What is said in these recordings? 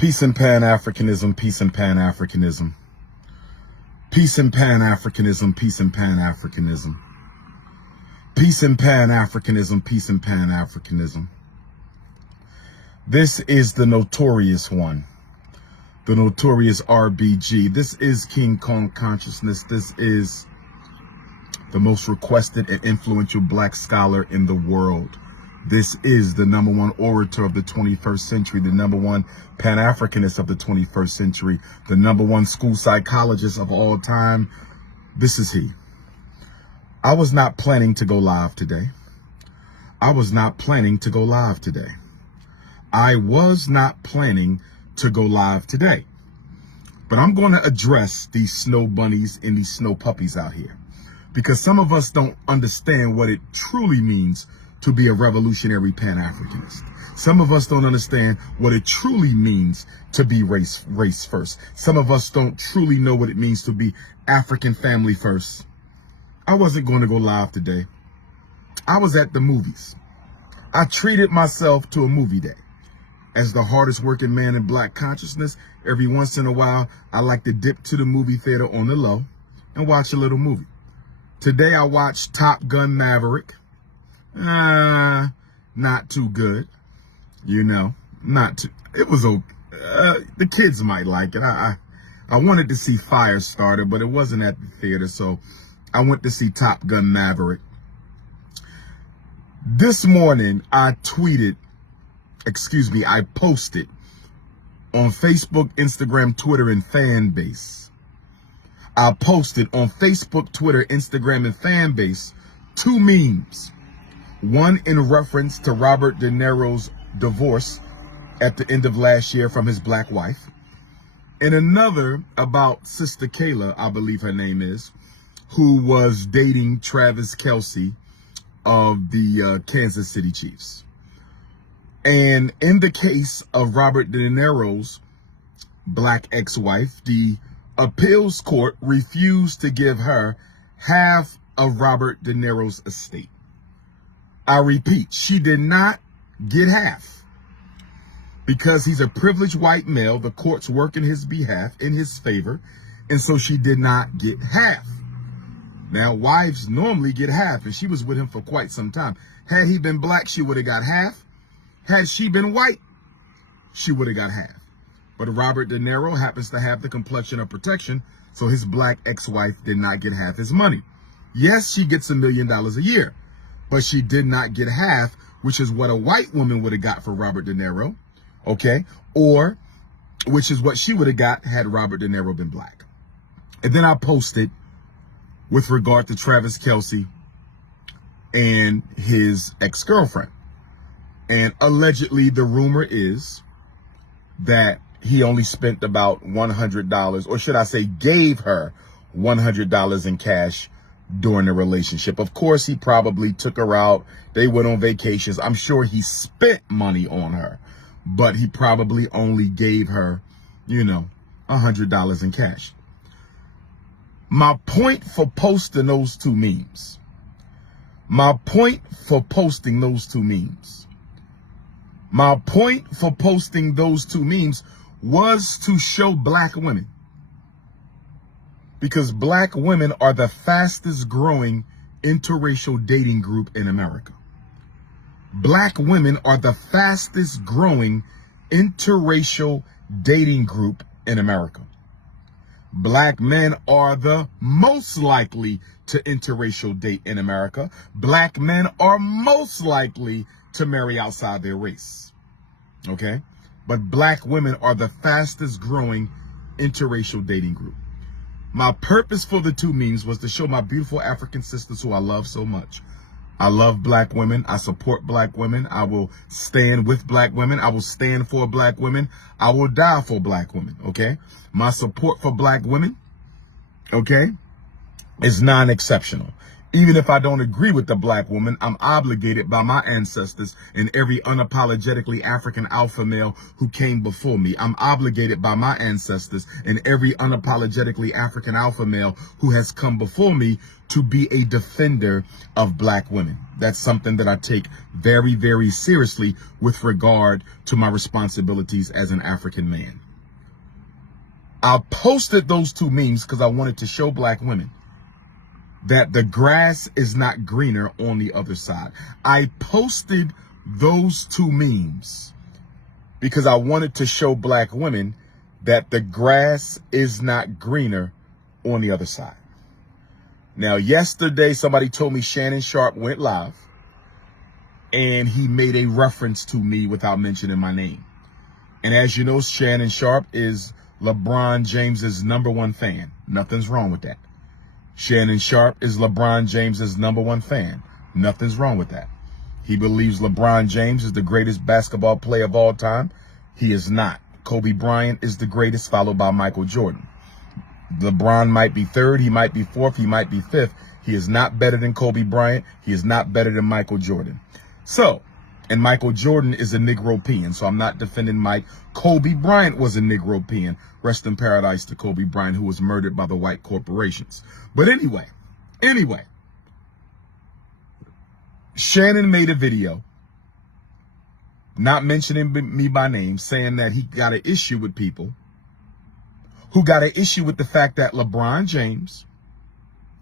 Peace and Pan-Africanism, peace and Pan-Africanism. Peace and Pan-Africanism, peace and Pan-Africanism. Peace and Pan-Africanism, peace and Pan-Africanism. This is the notorious one, the notorious RBG. This is King Kong Consciousness. This is the most requested and influential black scholar in the world. This is the #1 orator of the 21st century, the #1 Pan-Africanist of the 21st century, the #1 school psychologist of all time. This is he. I was not planning to go live today. I was not planning to go live today. I was not planning to go live today. But I'm going to address these snow bunnies and these snow puppies out here, because some of us don't understand what it truly means to be a revolutionary Pan-Africanist. Some of us don't understand what it truly means to be race first. Some of us don't truly know what it means to be African family first. I wasn't going to go live today. I was at the movies. I treated myself to a movie day. As the hardest working man in black consciousness, every once in a while, I like to dip to the movie theater on the low and watch a little movie. Today I watched Top Gun Maverick. Not too good, you know, it was okay. The kids might like it. I wanted to see Firestarter, but it wasn't at the theater, so I went to see Top Gun Maverick. This morning, I posted on Facebook, Instagram, Twitter, and Fanbase. I posted on Facebook, Twitter, Instagram, and Fanbase 2 memes. One in reference to Robert De Niro's divorce at the end of last year from his black wife, and another about Sister Kayla, I believe her name is, who was dating Travis Kelce of the Kansas City Chiefs. And in the case of Robert De Niro's black ex-wife, the appeals court refused to give her half of Robert De Niro's estate. I repeat, she did not get half. Because he's a privileged white male, the courts work in his behalf, in his favor, and so she did not get half. Now, wives normally get half, and she was with him for quite some time. Had he been black, she would have got half. Had she been white, she would have got half. But Robert De Niro happens to have the complexion of protection, so his black ex-wife did not get half his money. Yes, she gets $1 million a year, but she did not get half, which is what a white woman would have got for Robert De Niro, okay? Or, which is what she would have got had Robert De Niro been black. And then I posted with regard to Travis Kelce and his ex-girlfriend. And allegedly, the rumor is that he only spent about $100, or should I say gave her $100 in cash during the relationship. Of course, he probably took her out. They went on vacations. I'm sure he spent money on her, but he probably only gave her, $100 in cash. My point for posting those 2 memes, my point for posting those 2 memes was to show black women. Because black women are the fastest growing interracial dating group in America. Black women are the fastest growing interracial dating group in America. Black men are the most likely to interracial date in America. Black men are most likely to marry outside their race. Okay? But black women are the fastest growing interracial dating group. My purpose for the 2 memes was to show my beautiful African sisters who I love so much. I love black women. I support black women. I will stand with black women. I will stand for black women. I will die for black women, okay? My support for black women, okay, is non-exceptional. Even if I don't agree with the black woman, I'm obligated by my ancestors and every unapologetically African alpha male who came before me. I'm obligated by my ancestors and every unapologetically African alpha male who has come before me to be a defender of black women. That's something that I take very, very seriously with regard to my responsibilities as an African man. I posted those two memes because I wanted to show black women that the grass is not greener on the other side. I posted those two memes because I wanted to show black women that the grass is not greener on the other side. Now, yesterday, somebody told me Shannon Sharp went live and he made a reference to me without mentioning my name. And as you know, Shannon Sharp is LeBron James's #1 fan. Nothing's wrong with that. Shannon Sharp is LeBron James's #1 fan. Nothing's wrong with that. He believes LeBron James is the greatest basketball player of all time. He is not. Kobe Bryant is the greatest, followed by Michael Jordan. LeBron might be third, he might be fourth, he might be fifth. He is not better than Kobe Bryant. He is not better than Michael Jordan. So, and Michael Jordan is a Negropean, so I'm not defending Mike. Kobe Bryant was a Negropean. Rest in paradise to Kobe Bryant, who was murdered by the white corporations. But anyway, Shannon made a video, not mentioning me by name, saying that he got an issue with people who got an issue with the fact that LeBron James,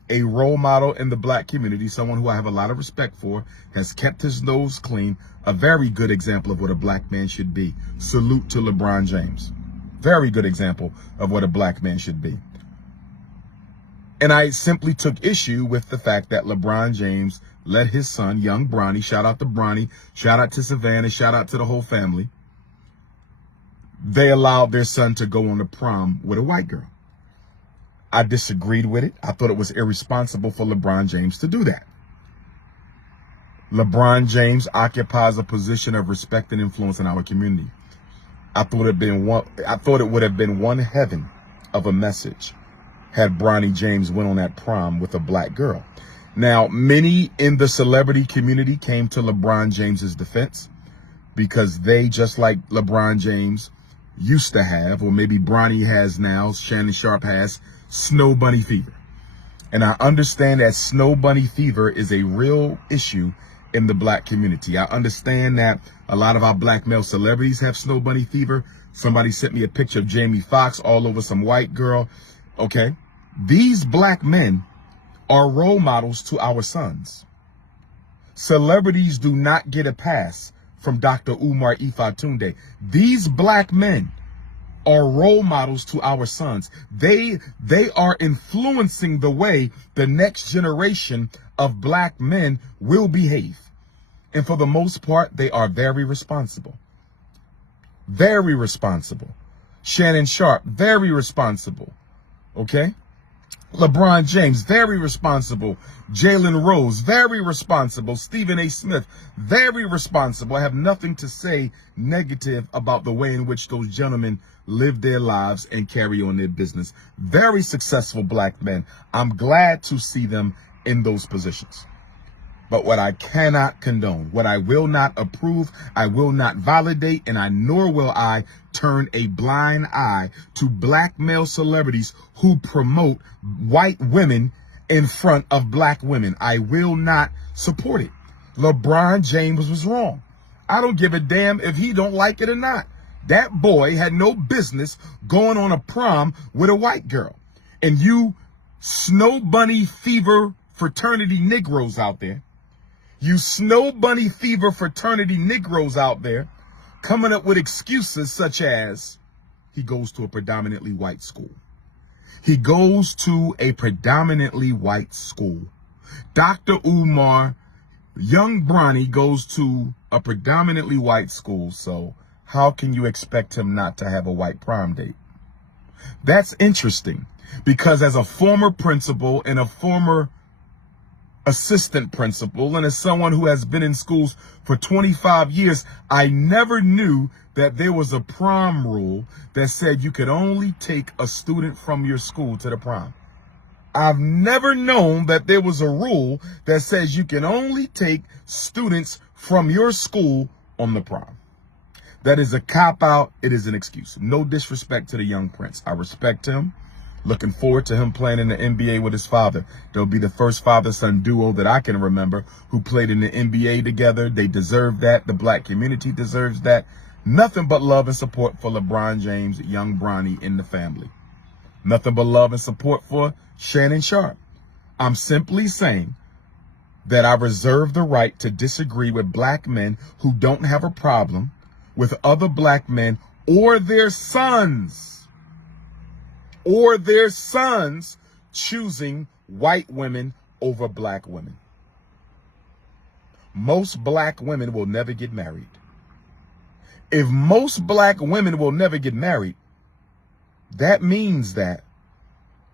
a role model in the black community, someone who I have a lot of respect for, has kept his nose clean, a very good example of what a black man should be. Salute to LeBron James. Very good example of what a black man should be. And I simply took issue with the fact that LeBron James let his son, young Bronny, shout out to Bronny, shout out to Savannah, shout out to the whole family. They allowed their son to go on the prom with a white girl. I disagreed with it. I thought it was irresponsible for LeBron James to do that. LeBron James occupies a position of respect and influence in our community. I thought it would have been one heaven of a message had Bronny James went on that prom with a black girl. Now, many in the celebrity community came to LeBron James's defense because they, just like LeBron James used to have, or maybe Bronny has now, Shannon Sharp has, snow bunny fever. And I understand that snow bunny fever is a real issue in the black community. I understand that a lot of our black male celebrities have snow bunny fever. Somebody sent me a picture of Jamie Foxx all over some white girl. Okay. These black men are role models to our sons. Celebrities do not get a pass from Dr.Umar Ifatunde. These black men are role models to our sons. They are influencing the way the next generation of black men will behave. And for the most part, they are very responsible. Very responsible. Shannon Sharp, very responsible. Okay? LeBron James, very responsible. Jalen Rose, very responsible. Stephen A. Smith, very responsible. I have nothing to say negative about the way in which those gentlemen live their lives and carry on their business. Very successful black men. I'm glad to see them in those positions. But what I cannot condone, what I will not approve, I will not validate, and nor will I turn a blind eye to black male celebrities who promote white women in front of black women. I will not support it. LeBron James was wrong. I don't give a damn if he don't like it or not. That boy had no business going on a prom with a white girl. And you snow bunny fever fraternity Negroes out there, you snow bunny fever fraternity Negroes out there coming up with excuses such as he goes to a predominantly white school. He goes to a predominantly white school. Dr. Umar, young Bronny, goes to a predominantly white school. So how can you expect him not to have a white prom date? That's interesting because as a former principal and a former assistant principal, and as someone who has been in schools for 25 years, I never knew that there was a prom rule that said you could only take a student from your school to the prom. I've never known that there was a rule that says you can only take students from your school on the prom. That is a cop-out. It is an excuse. No disrespect to the young prince. I respect him. Looking forward to him playing in the NBA with his father. They'll be the first father-son duo that I can remember who played in the NBA together. They deserve that. The black community deserves that. Nothing but love and support for LeBron James, young Bronny in the family. Nothing but love and support for Shannon Sharpe. I'm simply saying that I reserve the right to disagree with black men who don't have a problem with other black men or their sons choosing white women over black women. Most black women will never get married. If most black women will never get married, that means that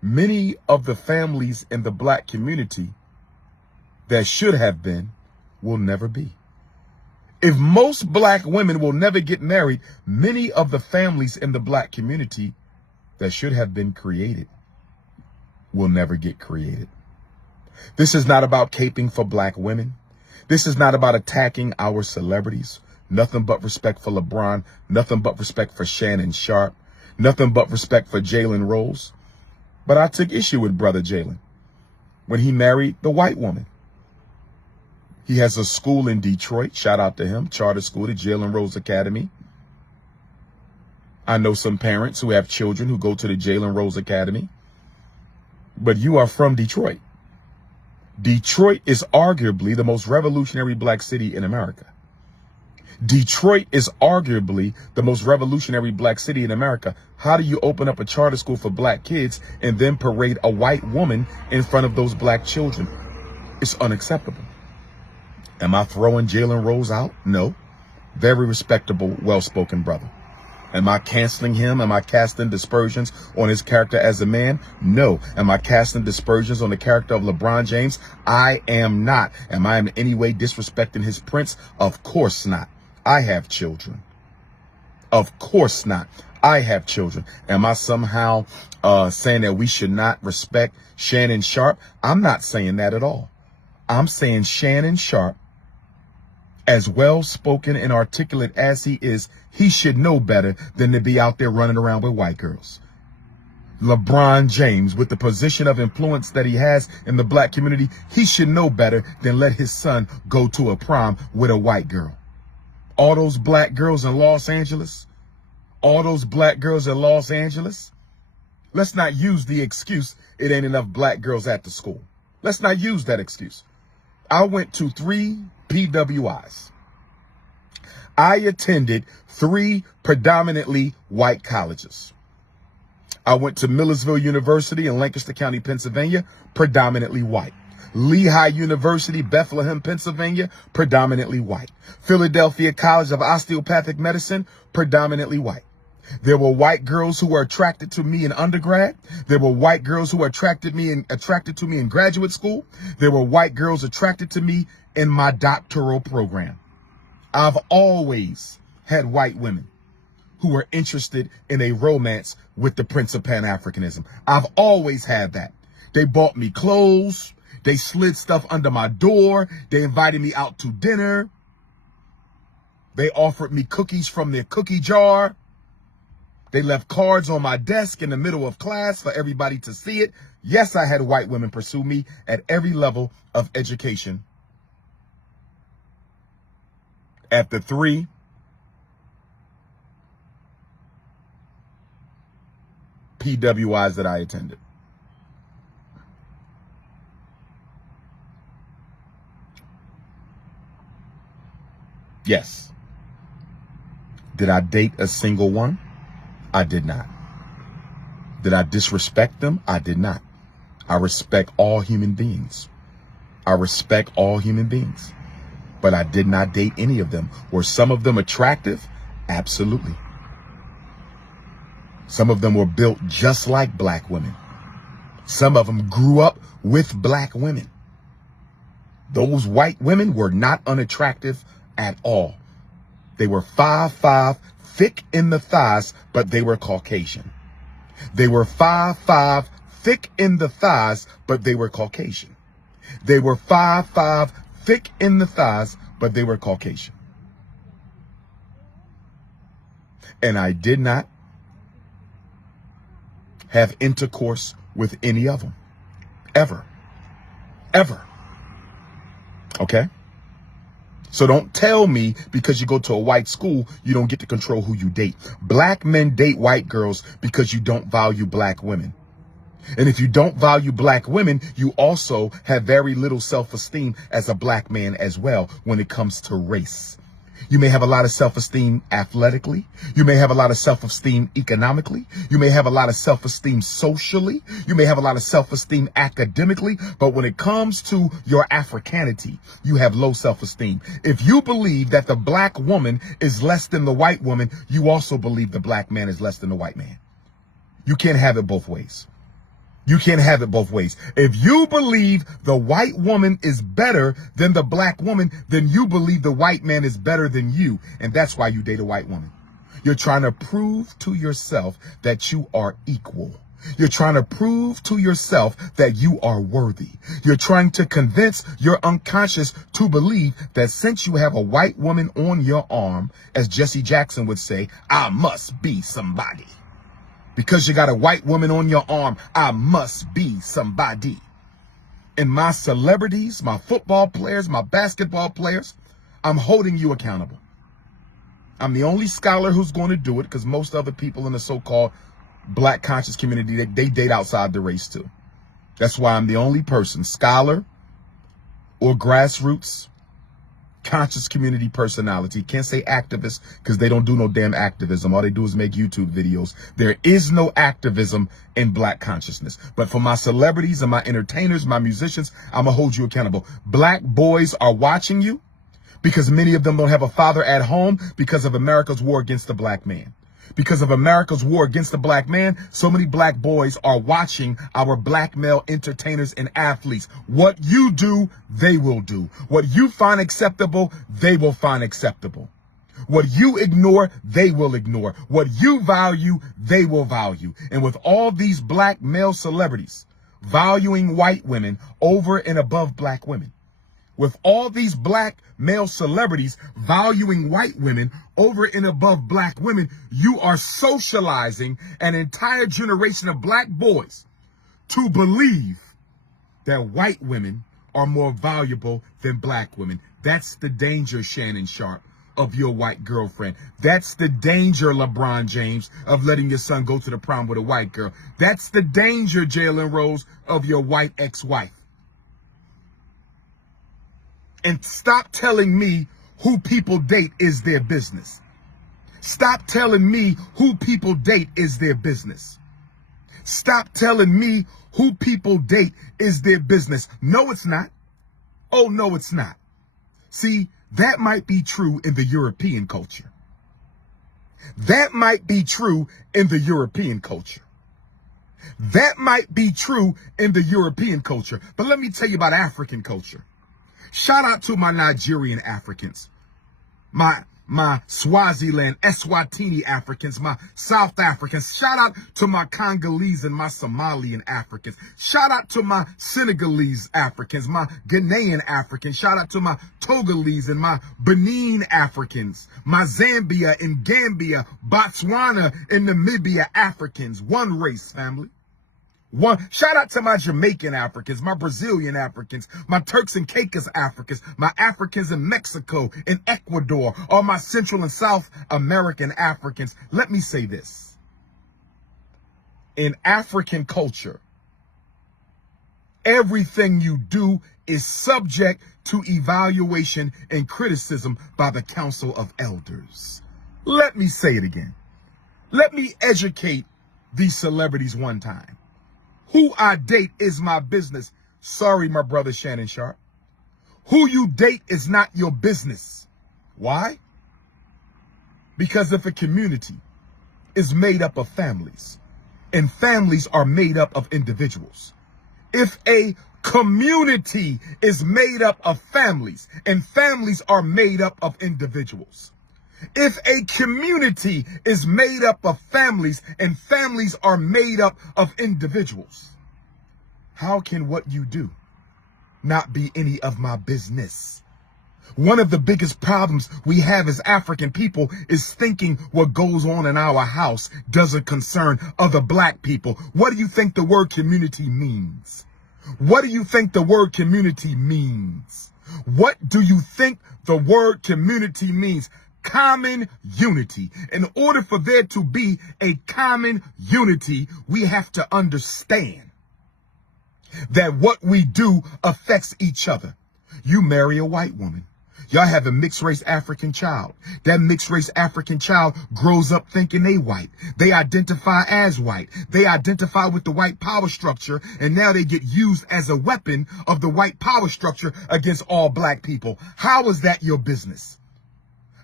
many of the families in the black community that should have been will never be. If most black women will never get married, many of the families in the black community that should have been created will never get created. This is not about caping for black women. This is not about attacking our celebrities. Nothing but respect for LeBron. Nothing but respect for Shannon Sharpe. Nothing but respect for Jalen Rose. But I took issue with brother Jalen when he married the white woman. He has a school in Detroit. Shout out to him. Charter school, the Jalen Rose Academy. I know some parents who have children who go to the Jalen Rose Academy. But you are from Detroit. Detroit is arguably the most revolutionary black city in America. Detroit is arguably the most revolutionary black city in America. How do you open up a charter school for black kids and then parade a white woman in front of those black children? It's unacceptable. Am I throwing Jalen Rose out? No. Very respectable, well-spoken brother. Am I canceling him? Am I casting dispersions on his character as a man? No. Am I casting dispersions on the character of LeBron James? I am not. Am I in any way disrespecting his prince? Of course not. I have children. Of course not. I have children. Am I somehow saying that we should not respect Shannon Sharpe? I'm not saying that at all. I'm saying Shannon Sharpe, as well-spoken and articulate as he is, he should know better than to be out there running around with white girls. LeBron James, with the position of influence that he has in the black community, he should know better than let his son go to a prom with a white girl. All those black girls in Los Angeles, let's not use the excuse, it ain't enough black girls at the school. Let's not use that excuse. I went to 3 PWIs. I attended 3 predominantly white colleges. I went to Millersville University in Lancaster County, Pennsylvania, predominantly white. Lehigh University, Bethlehem, Pennsylvania, predominantly white. Philadelphia College of Osteopathic Medicine, predominantly white. There were white girls who were attracted to me in undergrad. There were white girls who were attracted to me in graduate school. There were white girls attracted to me in my doctoral program. I've always had white women who were interested in a romance with the Prince of Pan-Africanism. I've always had that. They bought me clothes. They slid stuff under my door. They invited me out to dinner. They offered me cookies from their cookie jar. They left cards on my desk in the middle of class for everybody to see it. Yes, I had white women pursue me at every level of education. At the 3 PWIs that I attended. Yes. Did I date a single one? I did not. Did I disrespect them? I did not. I respect all human beings. But I did not date any of them. Were some of them attractive? Absolutely. Some of them were built just like black women. Some of them grew up with black women. Those white women were not unattractive at all. They were 5'5", thick in the thighs, but they were Caucasian. They were 5'5", thick in the thighs, but they were Caucasian. They were 5'5", thick in the thighs, but they were Caucasian. And I did not have intercourse with any of them. Ever. Ever. Okay? So don't tell me because you go to a white school, you don't get to control who you date. Black men date white girls because you don't value black women. And if you don't value black women, you also have very little self-esteem as a black man as well when it comes to race. You may have a lot of self-esteem athletically. You may have a lot of self-esteem economically. You may have a lot of self-esteem socially. You may have a lot of self-esteem academically. But when it comes to your Africanity, you have low self-esteem. If you believe that the black woman is less than the white woman, you also believe the black man is less than the white man. You can't have it both ways. You can't have it both ways. If you believe the white woman is better than the black woman, then you believe the white man is better than you. And that's why you date a white woman. You're trying to prove to yourself that you are equal. You're trying to prove to yourself that you are worthy. You're trying to convince your unconscious to believe that since you have a white woman on your arm, as Jesse Jackson would say, I must be somebody. Because you got a white woman on your arm, I must be somebody. And my celebrities, my football players, my basketball players, I'm holding you accountable. I'm the only scholar who's going to do it because most other people in the so-called black conscious community, they date outside the race too. That's why I'm the only person, scholar or grassroots conscious community personality. Can't say activist because they don't do no damn activism. All they do is make YouTube videos. There is no activism in black consciousness. But for my celebrities and my entertainers, my musicians, I'm gonna hold you accountable. Black boys are watching you because many of them don't have a father at home because of America's war against the black man. Because of America's war against the black man, so many black boys are watching our black male entertainers and athletes. What you do, they will do. What you find acceptable, they will find acceptable. What you ignore, they will ignore. What you value, they will value. And with all these black male celebrities valuing white women over and above black women, with all these black male celebrities valuing white women over and above black women, you are socializing an entire generation of black boys to believe that white women are more valuable than black women. That's the danger, Shannon Sharp, of your white girlfriend. That's the danger, LeBron James, of letting your son go to the prom with a white girl. That's the danger, Jalen Rose, of your white ex-wife. And stop telling me who people date is their business. Stop telling me who people date is their business. Stop telling me who people date is their business. No, it's not. Oh, no, it's not. See, that might be true in the European culture. That might be true in the European culture. That might be true in the European culture. But let me tell you about African culture. Shout out to my Nigerian Africans, my Swaziland, Eswatini Africans, my South Africans. Shout out to my Congolese and my Somalian Africans. Shout out to my Senegalese Africans, my Ghanaian Africans. Shout out to my Togolese and my Benin Africans, my Zambia and Gambia, Botswana and Namibia Africans. One race, family. One, shout out to my Jamaican Africans, my Brazilian Africans, my Turks and Caicos Africans, my Africans in Mexico and Ecuador, all my Central and South American Africans. Let me say this. In African culture, everything you do is subject to evaluation and criticism by the Council of Elders. Let me say it again. Let me educate these celebrities one time. Who I date is my business. Sorry, my brother Shannon Sharp. Who you date is not your business. Why? Because if a community is made up of families, and families are made up of individuals, if a community is made up of families, and families are made up of individuals, if a community is made up of families and families are made up of individuals, how can what you do not be any of my business? One of the biggest problems we have as African people is thinking what goes on in our house doesn't concern other black people. What do you think the word community means? What do you think the word community means? What do you think the word community means? Common unity. In order for there to be a common unity, we have to understand that what we do affects each other. You marry a white woman. Y'all have a mixed race African child. That mixed race African child grows up thinking they white. They identify as white. They identify with the white power structure, and now they get used as a weapon of the white power structure against all black people. How is that your business?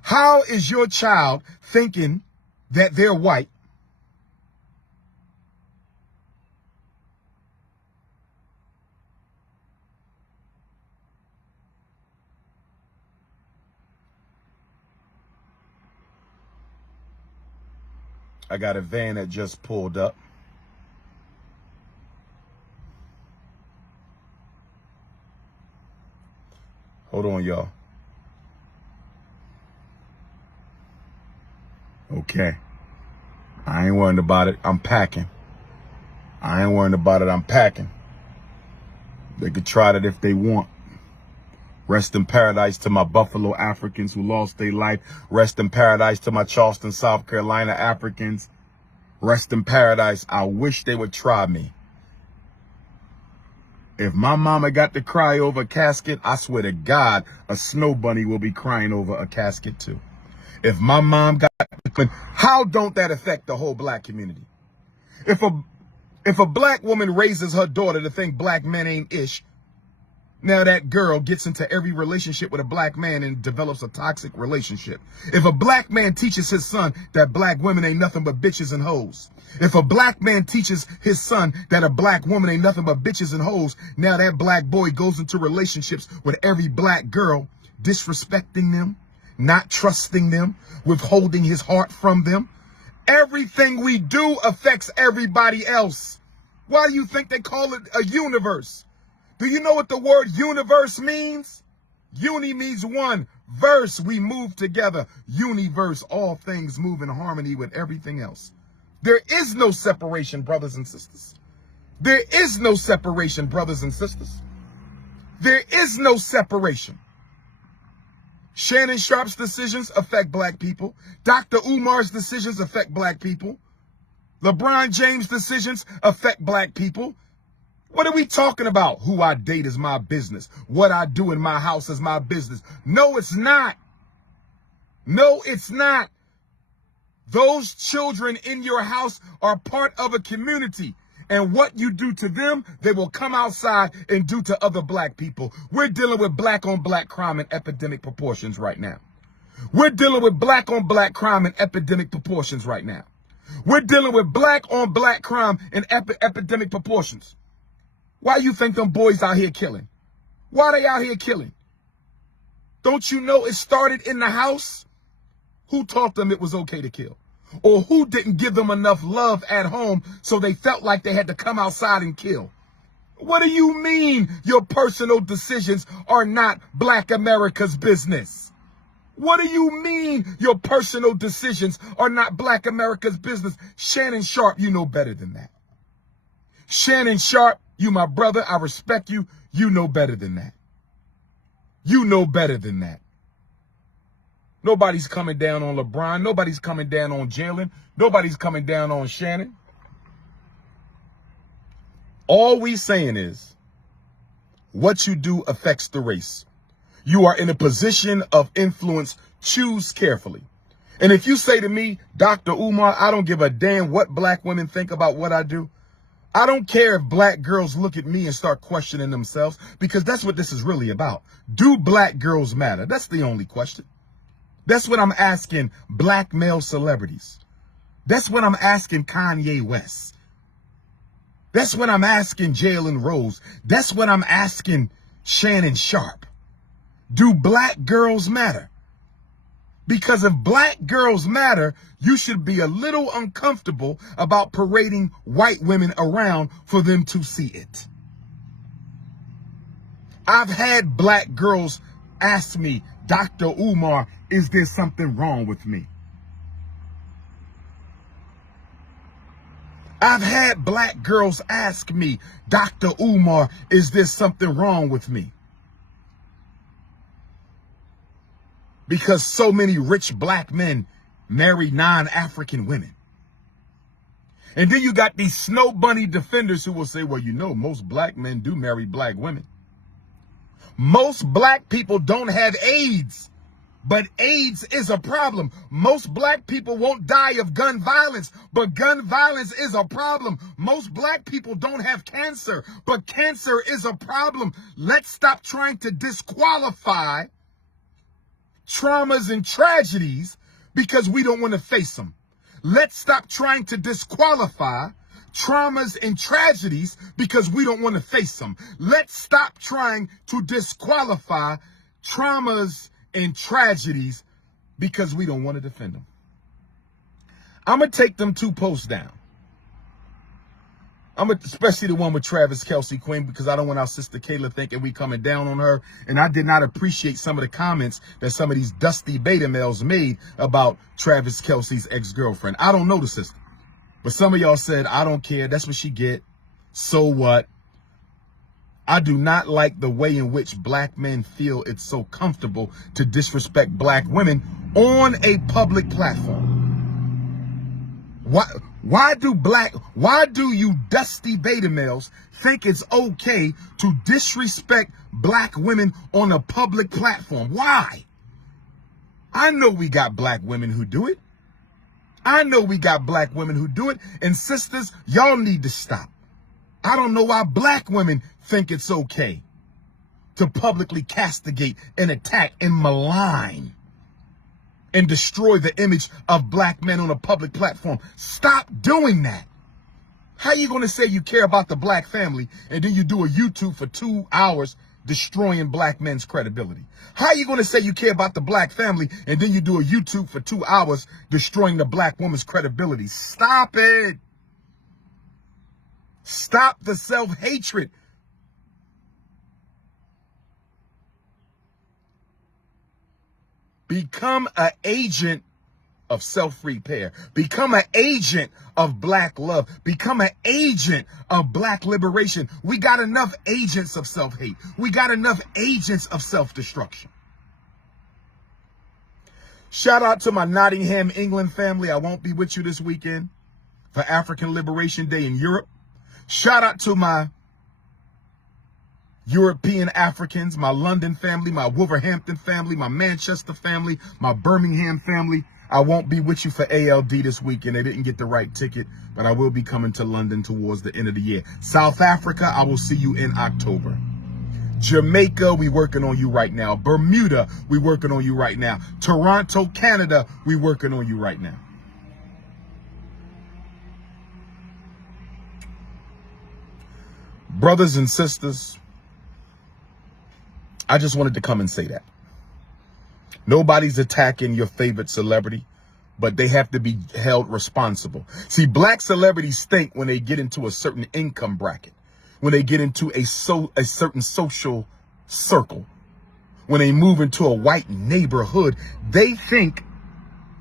How is your child thinking that they're white? I got a van that just pulled up. Hold on, y'all. Okay. I ain't worrying about it. I'm packing. I ain't worrying about it. I'm packing. They could try that if they want. Rest in paradise to my Buffalo Africans who lost their life. Rest in paradise to my Charleston, South Carolina Africans. Rest in paradise. I wish they would try me. If my mama got to cry over a casket, I swear to God, a snow bunny will be crying over a casket too. If my mom got to, how don't that affect the whole black community? If a black woman raises her daughter to think black men ain't ish, now that girl gets into every relationship with a black man and develops a toxic relationship. If a black man teaches his son that black women ain't nothing but bitches and hoes. If a black man teaches his son that a black woman ain't nothing but bitches and hoes, now that black boy goes into relationships with every black girl, disrespecting them, not trusting them, withholding his heart from them. Everything we do affects everybody else. Why do you think they call it a universe? Do you know what the word universe means? Uni means one. Verse, we move together. Universe, all things move in harmony with everything else. There is no separation, brothers and sisters. There is no separation, brothers and sisters. There is no separation. Shannon Sharp's decisions affect black people. Dr. Umar's decisions affect black people. LeBron James' decisions affect black people. What are we talking about? Who I date is my business. What I do in my house is my business. No, it's not. No, it's not. Those children in your house are part of a community. And what you do to them, they will come outside and do to other black people. We're dealing with black on black crime in epidemic proportions right now. We're dealing with black on black crime in epidemic proportions right now. We're dealing with black on black crime in epidemic proportions. Why you think them boys out here killing? Why they out here killing? Don't you know it started in the house? Who taught them it was okay to kill? Or who didn't give them enough love at home so they felt like they had to come outside and kill? What do you mean your personal decisions are not black America's business? What do you mean your personal decisions are not black America's business? Shannon Sharp, you know better than that. Shannon Sharp, you my brother, I respect you. You know better than that. You know better than that. Nobody's coming down on LeBron. Nobody's coming down on Jalen. Nobody's coming down on Shannon. All we saying is what you do affects the race. You are in a position of influence. Choose carefully. And if you say to me, Dr. Umar, I don't give a damn what black women think about what I do. I don't care if black girls look at me and start questioning themselves, because that's what this is really about. Do black girls matter? That's the only question. That's what I'm asking black male celebrities. That's what I'm asking Kanye West. That's what I'm asking Jalen Rose. That's what I'm asking Shannon Sharp. Do black girls matter? Because if black girls matter, you should be a little uncomfortable about parading white women around for them to see it. I've had black girls ask me, Dr. Umar, is there something wrong with me? I've had black girls ask me, Dr. Umar, is there something wrong with me? Because so many rich black men marry non-African women. And then you got these snow bunny defenders who will say, well, you know, most black men do marry black women. Most black people don't have AIDS, but AIDS is a problem. Most black people won't die of gun violence, but gun violence is a problem. Most black people don't have cancer, but cancer is a problem. Let's stop trying to disqualify traumas and tragedies because we don't want to face them. Let's stop trying to disqualify traumas and tragedies because we don't want to face them. Let's stop trying to disqualify traumas and tragedies because we don't want to defend them. I'm going to take them 2 posts down. Especially the one with Travis Kelce Queen, because I don't want our sister Kayla thinking we coming down on her. And I did not appreciate some of the comments that some of these dusty beta males made about Travis Kelce's ex-girlfriend. I don't know the sister, but some of y'all said, I don't care. That's what she get. So what? I do not like the way in which black men feel it's so comfortable to disrespect black women on a public platform. Why do you dusty beta males think it's okay to disrespect black women on a public platform? Why? I know we got black women who do it. And sisters, y'all need to stop. I don't know why black women think it's okay to publicly castigate and attack and malign and destroy the image of black men on a public platform. Stop doing that. How you going to say you care about the black family and then you do a YouTube for 2 hours destroying black men's credibility? How you going to say you care about the black family and then you do a YouTube for 2 hours destroying the black woman's credibility? Stop it. Stop the self-hatred. Become an agent of self-repair. Become an agent of black love. Become an agent of black liberation. We got enough agents of self-hate. We got enough agents of self-destruction. Shout out to my Nottingham, England family. I won't be with you this weekend for African Liberation Day in Europe. Shout out to my European Africans, my London family, my Wolverhampton family, my Manchester family, my Birmingham family. I won't be with you for ALD this weekend. They didn't get the right ticket, but I will be coming to London towards the end of the year. South Africa, I will see you in October. Jamaica, we working on you right now. Bermuda, we working on you right now. Toronto, Canada, we working on you right now. Brothers and sisters, I just wanted to come and say that. Nobody's attacking your favorite celebrity, but they have to be held responsible. See, black celebrities stink when they get into a certain income bracket, when they get into a certain social circle, when they move into a white neighborhood, they think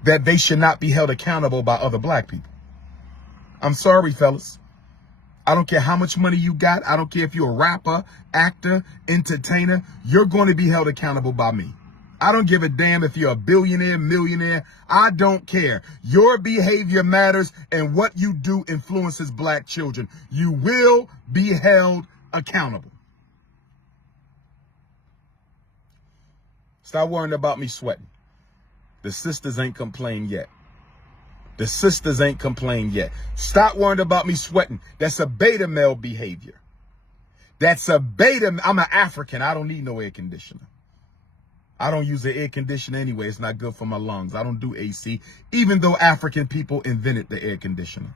that they should not be held accountable by other black people. I'm sorry, fellas. I don't care how much money you got. I don't care if you're a rapper, actor, entertainer. You're going to be held accountable by me. I don't give a damn if you're a billionaire, millionaire. I don't care. Your behavior matters, and what you do influences black children. You will be held accountable. Stop worrying about me sweating. The sisters ain't complained yet. The sisters ain't complained yet. Stop worrying about me sweating. That's a beta male behavior. I'm an African. I don't need no air conditioner. I don't use the air conditioner anyway. It's not good for my lungs. I don't do AC, even though African people invented the air conditioner.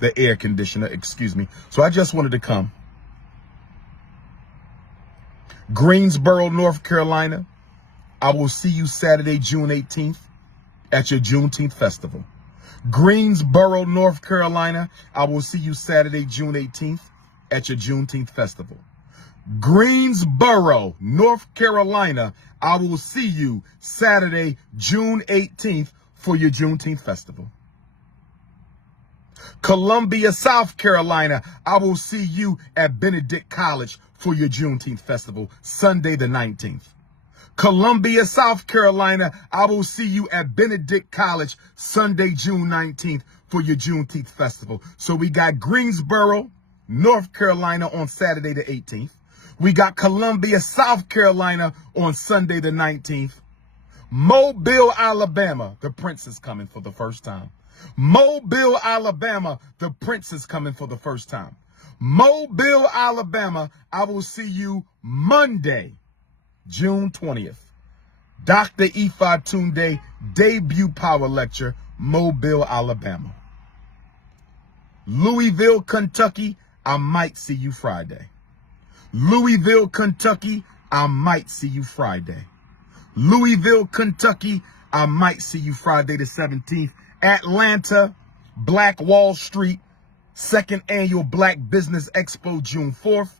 The air conditioner, excuse me. So I just wanted to come. Greensboro, North Carolina. I will see you Saturday, June 18th at your Juneteenth festival. Greensboro, North Carolina, I will see you Saturday, June 18th at your Juneteenth festival. Greensboro, North Carolina, I will see you Saturday, June 18th for your Juneteenth festival. Columbia, South Carolina, I will see you at Benedict College for your Juneteenth festival, Sunday the 19th. Columbia, South Carolina, I will see you at Benedict College Sunday, June 19th for your Juneteenth festival. So we got Greensboro, North Carolina on Saturday the 18th. We got Columbia, South Carolina on Sunday the 19th. Mobile, Alabama, the Prince is coming for the first time. Mobile, Alabama, the Prince is coming for the first time. Mobile, Alabama, I will see you Monday, June 20th. Dr. Ifa Tunde debut power lecture, Mobile, Alabama. Louisville, Kentucky, I might see you Friday. Louisville, Kentucky, I might see you Friday. Louisville, Kentucky, I might see you Friday the 17th. Atlanta, Black Wall Street, second annual Black Business Expo, June 4th.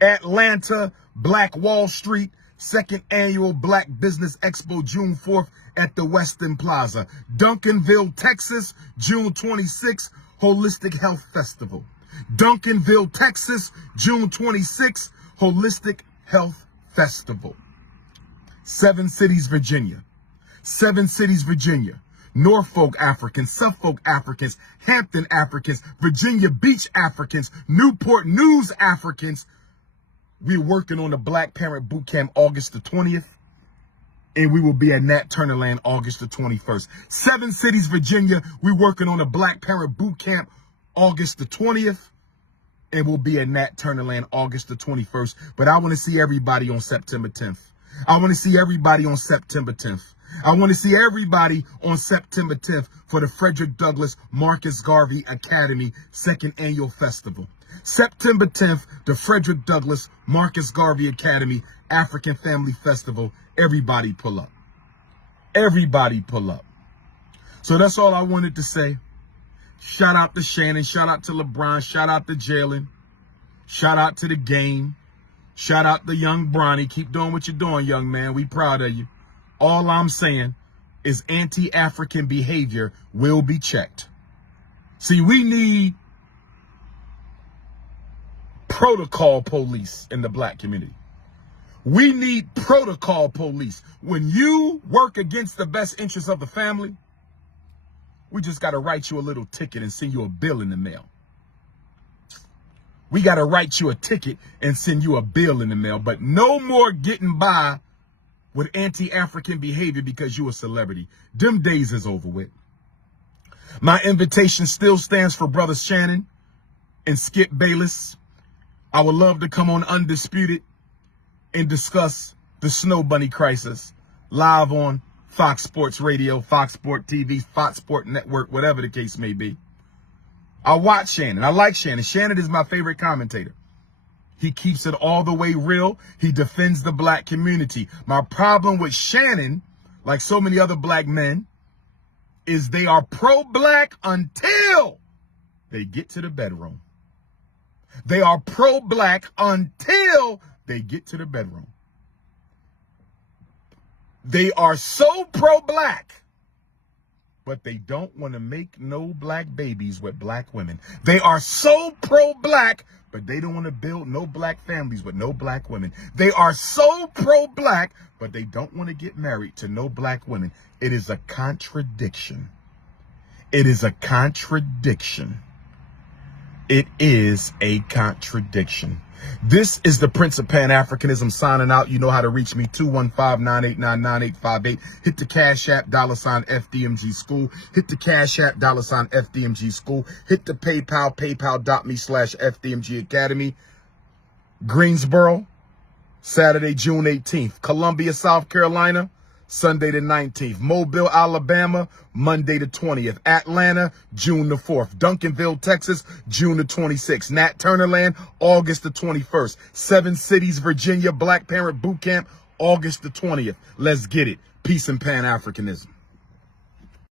Atlanta, Black Wall Street, second annual Black Business Expo, June 4th at the Westin Plaza. Duncanville, Texas, June 26th, Holistic Health Festival. Duncanville, Texas, June 26th, Holistic Health Festival. 7 Cities, Virginia. 7 Cities, Virginia. Norfolk Africans, Suffolk Africans, Hampton Africans, Virginia Beach Africans, Newport News Africans. We're working on the Black Parent Boot Camp August the 20th, and we will be at Nat Turner Land August the 21st. 7 Cities, Virginia, we're working on the Black Parent Boot Camp August the 20th, and we'll be at Nat Turner Land August the 21st. But I want to see everybody on September 10th. I want to see everybody on September 10th. I want to see everybody on September 10th for the Frederick Douglass Marcus Garvey Academy second annual festival. September 10th, the Frederick Douglass Marcus Garvey Academy African Family Festival. Everybody pull up. Everybody pull up. So that's all I wanted to say. Shout out to Shannon. Shout out to LeBron. Shout out to Jalen. Shout out to the game. Shout out to young Bronny. Keep doing what you're doing, young man. We proud of you. All I'm saying is anti-African behavior will be checked. See, we need protocol police in the black community. We need protocol police. When you work against the best interests of the family, we just got to write you a little ticket and send you a bill in the mail. We got to write you a ticket and send you a bill in the mail. But no more getting by with anti-African behavior because you a celebrity. Them days is over with. My invitation still stands for Brother Shannon and Skip Bayless. I would love to come on Undisputed and discuss the Snow Bunny crisis live on Fox Sports Radio, Fox Sport TV, Fox Sport Network, whatever the case may be. I watch Shannon. I like Shannon. Shannon is my favorite commentator. He keeps it all the way real. He defends the black community. My problem with Shannon, like so many other black men, is they are pro-black until they get to the bedroom. They are pro-black until they get to the bedroom. They are so pro-black, but they don't want to make no black babies with black women. They are so pro-black, but they don't want to build no black families with no black women. They are so pro-black, but they don't want to get married to no black women. It is a contradiction. It is a contradiction. It is a contradiction. This is the Prince of Pan-Africanism signing out. You know how to reach me, 215-989-9858. Hit the Cash App, $FDMG School. Hit the Cash App, $FDMG School. Hit the PayPal, paypal.me/FDMG Academy. Greensboro, Saturday, June 18th. Columbia, South Carolina, Sunday the 19th. Mobile, Alabama, Monday the 20th. Atlanta, June the 4th. Duncanville, Texas, June the 26th. Nat Turner Land, August the 21st. 7 Cities, Virginia, Black Parent Boot Camp, August the 20th. Let's get it. Peace and Pan-Africanism.